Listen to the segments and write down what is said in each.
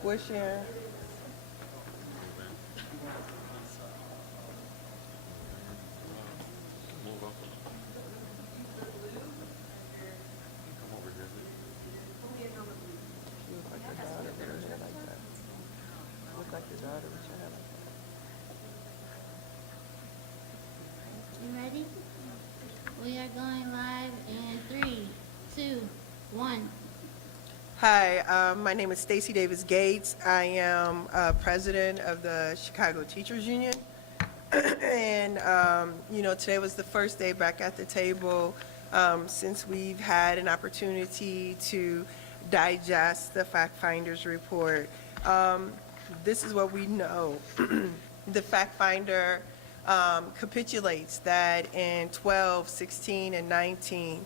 squishing. You ready? We are going live in 3, 2, 1. Hi, my name is Stacy Davis Gates. I am president of the Chicago Teachers Union. And, today was the first day back at the table since we've had an opportunity to digest the Fact Finder's report. This is what we know. The Fact Finder capitulates that in 12, 16, and 19,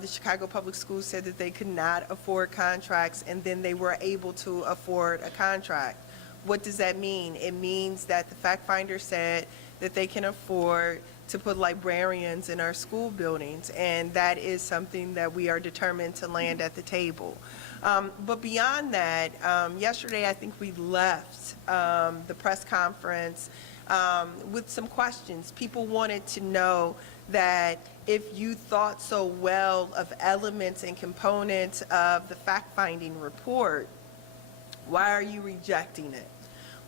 the Chicago Public Schools said that they could not afford contracts, and then they were able to afford a contract. What does that mean? It means that the Fact Finder said that they can afford to put librarians in our school buildings, and that is something that we are determined to land at the table. But beyond that, yesterday I think we left the press conference with some questions. People wanted to know that if you thought so well of elements and components of the fact-finding report, why are you rejecting it?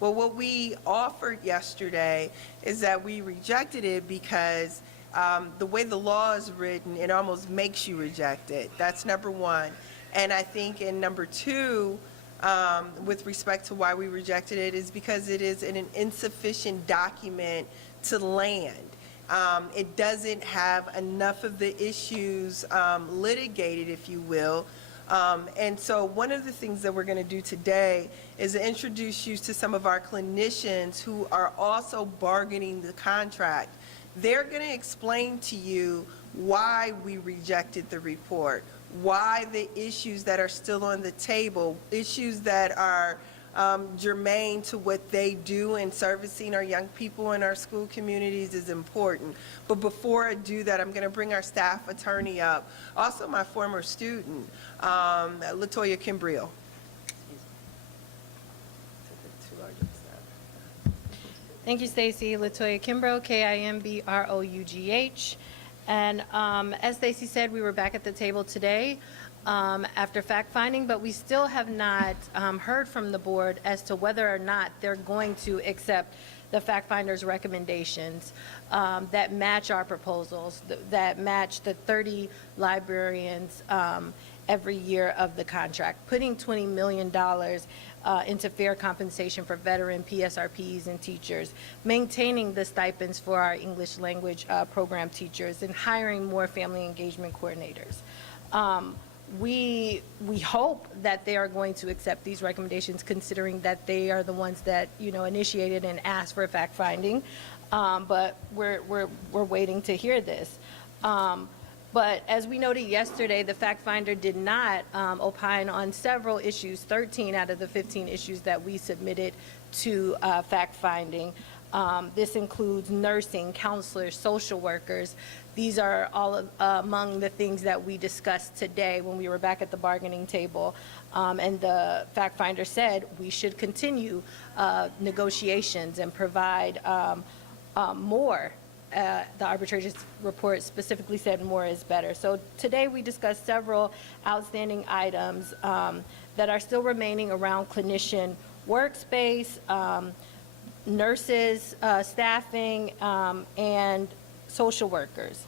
Well, what we offered yesterday is that we rejected it because the way the law is written, it almost makes you reject it. That's number one. And I think in number two, with respect to why we rejected it, is because it is an insufficient document to land. It doesn't have enough of the issues litigated, if you will. And so one of the things that we're going to do today is introduce you to some of our clinicians who are also bargaining the contract. They're going to explain to you why we rejected the report, why the issues that are still on the table, issues that are germane to what they do in servicing our young people in our school communities is important. But before I do that, I'm going to bring our staff attorney up, also my former student, Latoya Kimbrell. Thank you, Stacy. Latoya Kimbrough, Kimbrough. And as Stacy said, we were back at the table today after fact-finding, but we still have not heard from the board as to whether or not they're going to accept the fact-finder's recommendations that match our proposals, that match the 30 librarians every year of the contract, putting $20 million into fair compensation for veteran PSRPs and teachers, maintaining the stipends for our English language program teachers, and hiring more family engagement coordinators. We hope that they are going to accept these recommendations, considering that they are the ones that initiated and asked for fact finding. But we're waiting to hear this. But as we noted yesterday, the fact finder did not opine on several issues, 13 out of the 15 issues that we submitted to fact finding. This includes nursing, counselors, social workers. These are all among the things that we discussed today when we were back at the bargaining table. And the fact finder said we should continue negotiations and provide more. The arbitrator's report specifically said more is better. So today we discussed several outstanding items that are still remaining around clinician workspace, nurses, staffing, and social workers.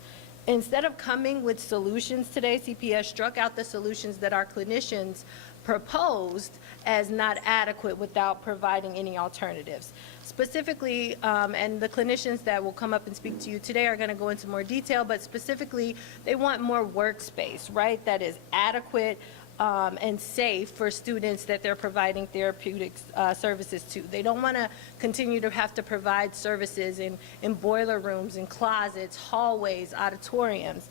Instead of coming with solutions today, CPS struck out the solutions that our clinicians proposed as not adequate without providing any alternatives. Specifically, and the clinicians that will come up and speak to you today are going to go into more detail, but specifically, they want more workspace, right, that is adequate and safe for students that they're providing therapeutic services to. They don't want to continue to have to provide services in boiler rooms, in closets, hallways, auditoriums.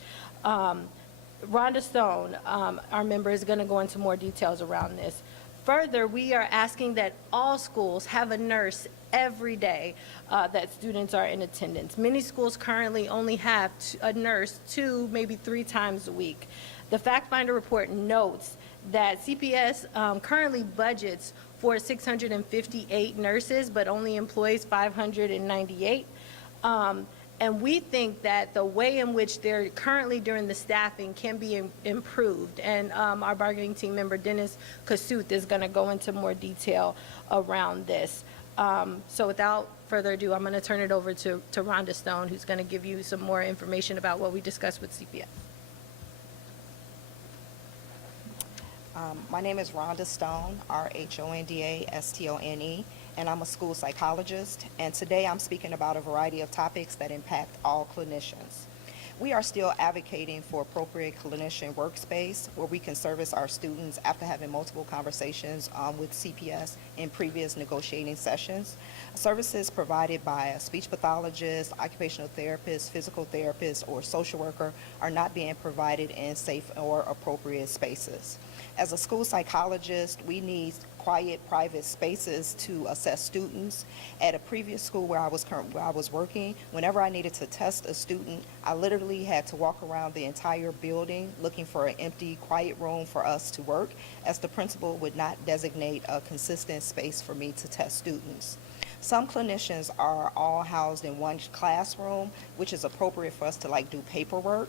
Rhonda Stone, our member, is going to go into more details around this. Further, we are asking that all schools have a nurse every day that students are in attendance. Many schools currently only have a nurse 2, maybe 3 times a week. The fact finder report notes that CPS currently budgets for 658 nurses, but only employs 598. And we think that the way in which they're currently doing the staffing can be improved. And our bargaining team member, Dennis Kasuth, is going to go into more detail around this. So without further ado, I'm going to turn it over to Rhonda Stone, who's going to give you some more information about what we discussed with CPS. My name is Rhonda Stone, R-H-O-N-D-A-S-T-O-N-E, and I'm a school psychologist. And today I'm speaking about a variety of topics that impact all clinicians. We are still advocating for appropriate clinician workspace where we can service our students after having multiple conversations with CPS in previous negotiating sessions. Services provided by a speech pathologist, occupational therapist, physical therapist, or social worker are not being provided in safe or appropriate spaces. As a school psychologist, we need quiet, private spaces to assess students. At a previous school where I was working, whenever I needed to test a student, I literally had to walk around the entire building looking for an empty, quiet room for us to work, as the principal would not designate a consistent space for me to test students. Some clinicians are all housed in one classroom, which is appropriate for us to do paperwork,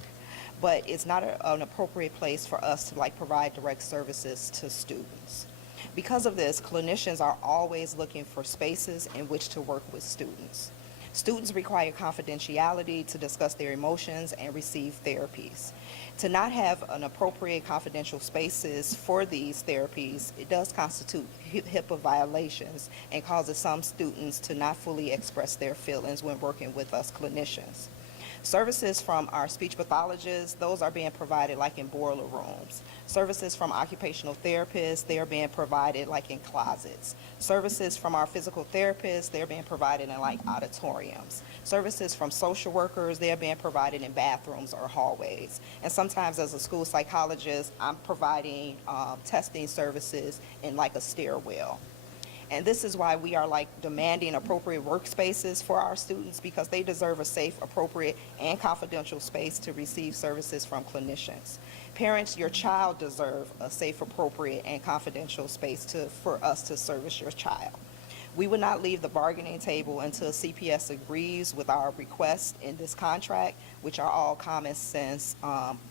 but it's not an appropriate place for us to provide direct services to students. Because of this, clinicians are always looking for spaces in which to work with students. Students require confidentiality to discuss their emotions and receive therapies. To not have an appropriate confidential spaces for these therapies, it does constitute HIPAA violations and causes some students to not fully express their feelings when working with us clinicians. Services from our speech pathologists, those are being provided in boiler rooms. Services from occupational therapists, they are being provided in closets. Services from our physical therapists, they're being provided in auditoriums. Services from social workers, they're being provided in bathrooms or hallways. And sometimes as a school psychologist, I'm providing testing services in a stairwell. And this is why we are demanding appropriate workspaces for our students, because they deserve a safe, appropriate, and confidential space to receive services from clinicians. Parents, your child deserve a safe, appropriate, and confidential space for us to service your child. We will not leave the bargaining table until CPS agrees with our requests in this contract, which are all common sense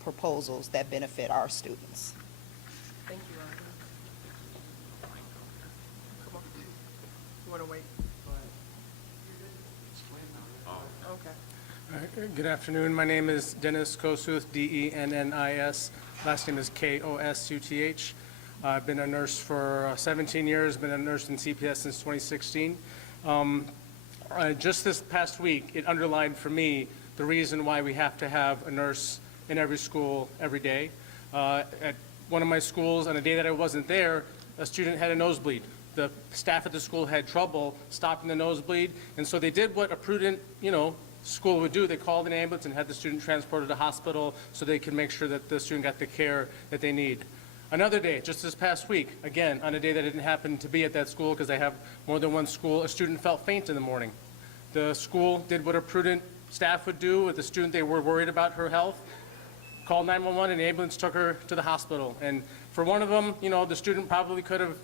proposals that benefit our students. Thank you, Rhonda. Come on. You want to wait? Okay. All right, good afternoon. My name is Dennis Kosuth, D-E-N-N-I-S. Last name is K-O-S-U-T-H. I've been a nurse for 17 years, been a nurse in CPS since 2016. Just this past week, it underlined for me the reason why we have to have a nurse in every school every day. At one of my schools, on a day that I wasn't there, a student had a nosebleed. The staff at the school had trouble stopping the nosebleed, and so they did what a prudent, school would do. They called an ambulance and had the student transported to the hospital so they could make sure that the student got the care that they need. Another day, just this past week, again, on a day that I didn't happen to be at that school because I have more than one school, a student felt faint in the morning. The school did what a prudent staff would do with the student. They were worried about her health, called 911, and the ambulance took her to the hospital. And for one of them, the student probably could have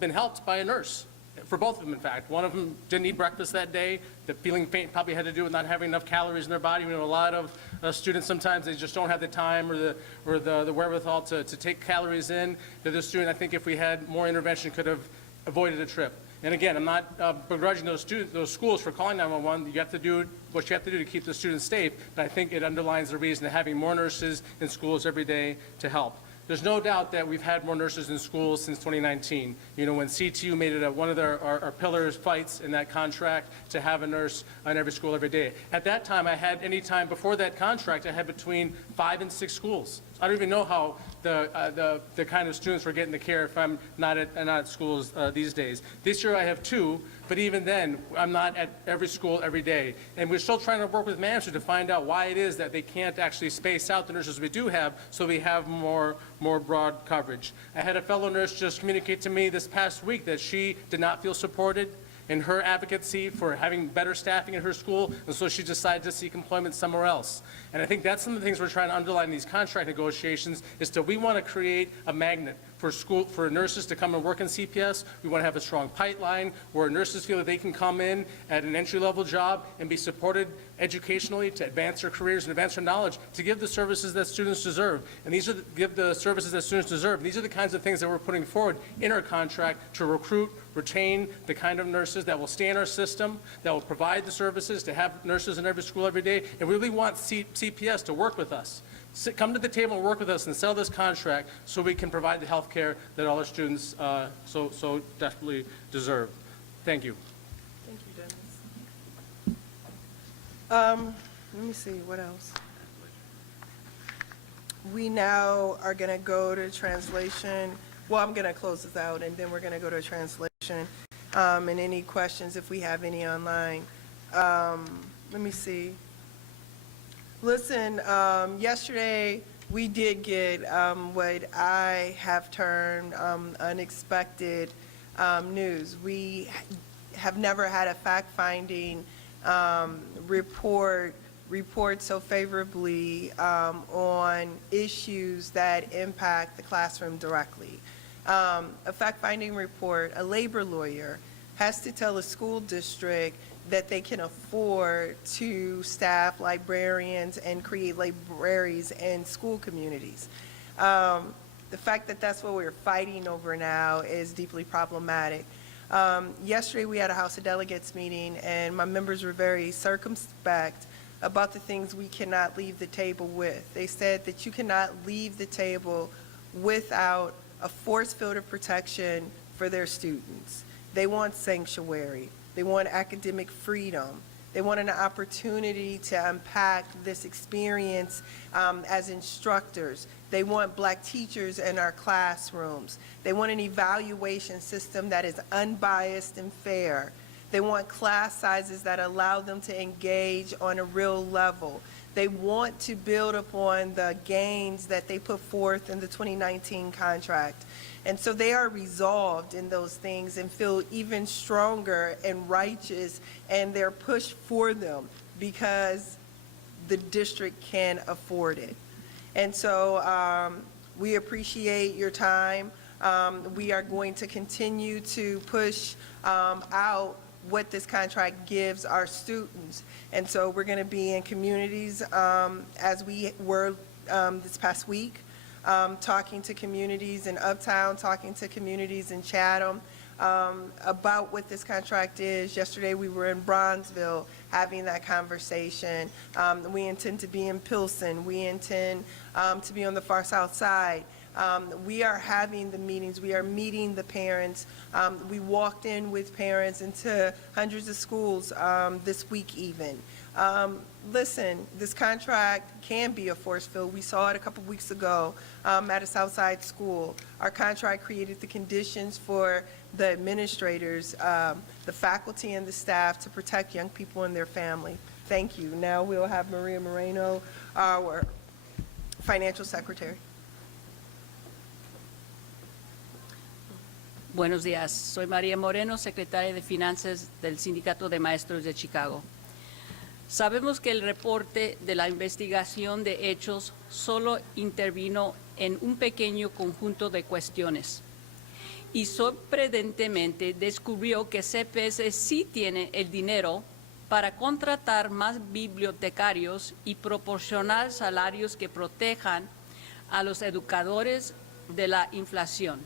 been helped by a nurse. For both of them, in fact. One of them didn't eat breakfast that day. The feeling faint probably had to do with not having enough calories in their body. We know a lot of students, sometimes they just don't have the time or the wherewithal to take calories in. The other student, I think if we had more intervention, could have avoided a trip. And again, I'm not begrudging those schools for calling 911. You have to do what you have to do to keep the students safe, but I think it underlines the reason of having more nurses in schools every day to help. There's no doubt that we've had more nurses in schools since 2019. When CTU made it one of our pillars fights in that contract to have a nurse in every school every day. At that time, I had any time before that contract, I had between 5 and 6 schools. I don't even know how the kind of students were getting the care if I'm not at schools these days. This year I have 2, but even then, I'm not at every school every day. And we're still trying to work with management to find out why it is that they can't actually space out the nurses we do have so we have more broad coverage. I had a fellow nurse just communicate to me this past week that she did not feel supported in her advocacy for having better staffing in her school, and so she decided to seek employment somewhere else. And I think that's some of the things we're trying to underline in these contract negotiations is that we want to create a magnet for nurses to come and work in CPS. We want to have a strong pipeline where nurses feel that they can come in at an entry-level job and be supported educationally to advance their careers and advance their knowledge, to give the services that students deserve. And give the services that students deserve. These are the kinds of things that we're putting forward in our contract to recruit, retain the kind of nurses that will stay in our system, that will provide the services, to have nurses in every school every day. And we really want CPS to work with us. Come to the table and work with us and sell this contract so we can provide the health care that all our students so desperately deserve. Thank you. Thank you, Dennis. Let me see, what else? We now are going to go to translation. Well, I'm going to close this out, and then we're going to go to translation. And any questions, if we have any online. Let me see. Listen, yesterday we did get what I have termed unexpected news. We have never had a fact-finding report so favorably on issues that impact the classroom directly. A fact-finding report, a labor lawyer has to tell a school district that they can afford to staff librarians and create libraries in school communities. The fact that that's what we're fighting over now is deeply problematic. Yesterday we had a House of Delegates meeting, and my members were very circumspect about the things we cannot leave the table with. They said that you cannot leave the table without a force field of protection for their students. They want sanctuary. They want academic freedom. They want an opportunity to unpack this experience as instructors. They want Black teachers in our classrooms. They want an evaluation system that is unbiased and fair. They want class sizes that allow them to engage on a real level. They want to build upon the gains that they put forth in the 2019 contract. And so they are resolved in those things and feel even stronger and righteous, and they're pushed for them because the district can afford it. And so we appreciate your time. We are going to continue to push out what this contract gives our students. And so we're going to be in communities as we were this past week, talking to communities in Uptown, talking to communities in Chatham about what this contract is. Yesterday we were in Bronzeville having that conversation. We intend to be in Pilsen. We intend to be on the far south side. We are having the meetings. We are meeting the parents. We walked in with parents into hundreds of schools this week even. Listen, this contract can be a force field. We saw it a couple weeks ago at a Southside school. Our contract created the conditions for the administrators, the faculty and the staff to protect young people and their family. Thank you. Now we'll have Maria Moreno, our financial secretary. Buenos días, soy María Moreno, secretaria de Finanzas del Sindicato de Maestros de Chicago. Sabemos que el reporte de la investigación de hechos solo intervino en un pequeño conjunto de cuestiones y sorprendentemente descubrió que CPS sí tiene el dinero para contratar más bibliotecarios y proporcionar salarios que protejan a los educadores de la inflación.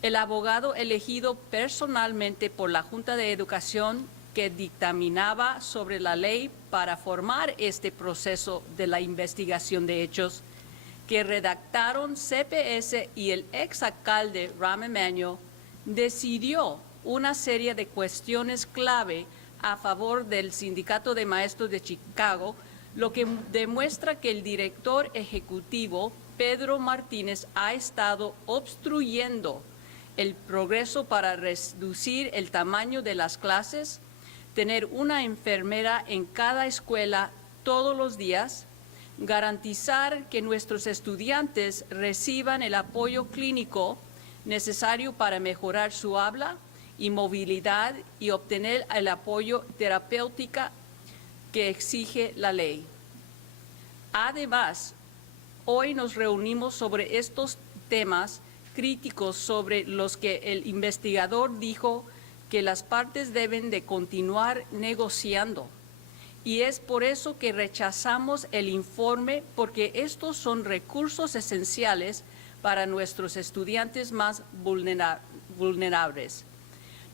El abogado elegido personalmente por la Junta de Educación que dictaminaba sobre la ley para formar este proceso de la investigación de hechos que redactaron CPS y el exalcalde Rahm Emanuel decidió una serie de cuestiones clave a favor del Sindicato de Maestros de Chicago, lo que demuestra que el director ejecutivo Pedro Martínez ha estado obstruyendo el progreso para reducir el tamaño de las clases, tener una enfermera en cada escuela todos los días, garantizar que nuestros estudiantes reciban el apoyo clínico necesario para mejorar su habla y movilidad y obtener el apoyo terapéutico que exige la ley. Además, hoy nos reunimos sobre estos temas críticos sobre los que el investigador dijo que las partes deben de continuar negociando. Y es por eso que rechazamos el informe, porque estos son recursos esenciales para nuestros estudiantes más vulnerables.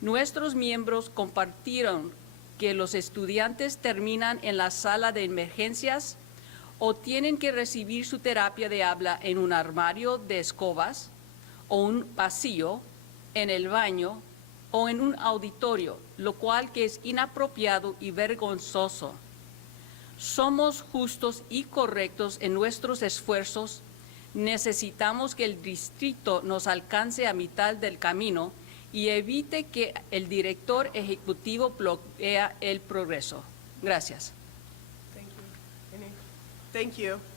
Nuestros miembros compartieron que los estudiantes terminan en la sala de emergencias o tienen que recibir su terapia de habla en un armario de escobas o un pasillo, en el baño o en un auditorio, lo cual que es inapropiado y vergonzoso. Somos justos y correctos en nuestros esfuerzos. Necesitamos que el distrito nos alcance a mitad del camino y evite que el director ejecutivo bloquee el progreso. Gracias. Thank you. Thank you.